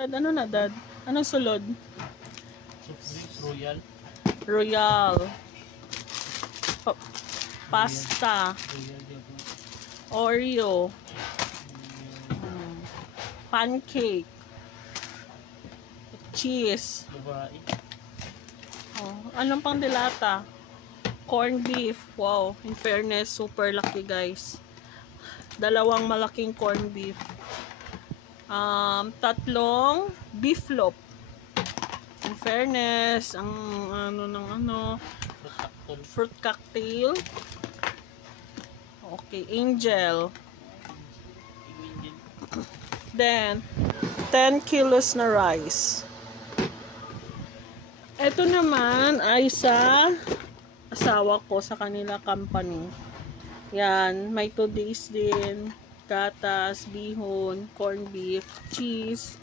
Ano na, Dad? Anong sulod? Royal. Royal. Pasta. Oreo. Pancake. Cheese. Babae. Oh, anong pang dilata? Corn beef. Wow, in fairness, super laki guys. Dalawang malaking corn beef. Tatlong beef loaf. In fairness, ang fruit cocktail. Okay, angel. Then 10 kilos na rice. Ito naman ay sa asawa ko sa kanila company. Yan, may 2 days din. Gatas, bihon, corn beef, cheese,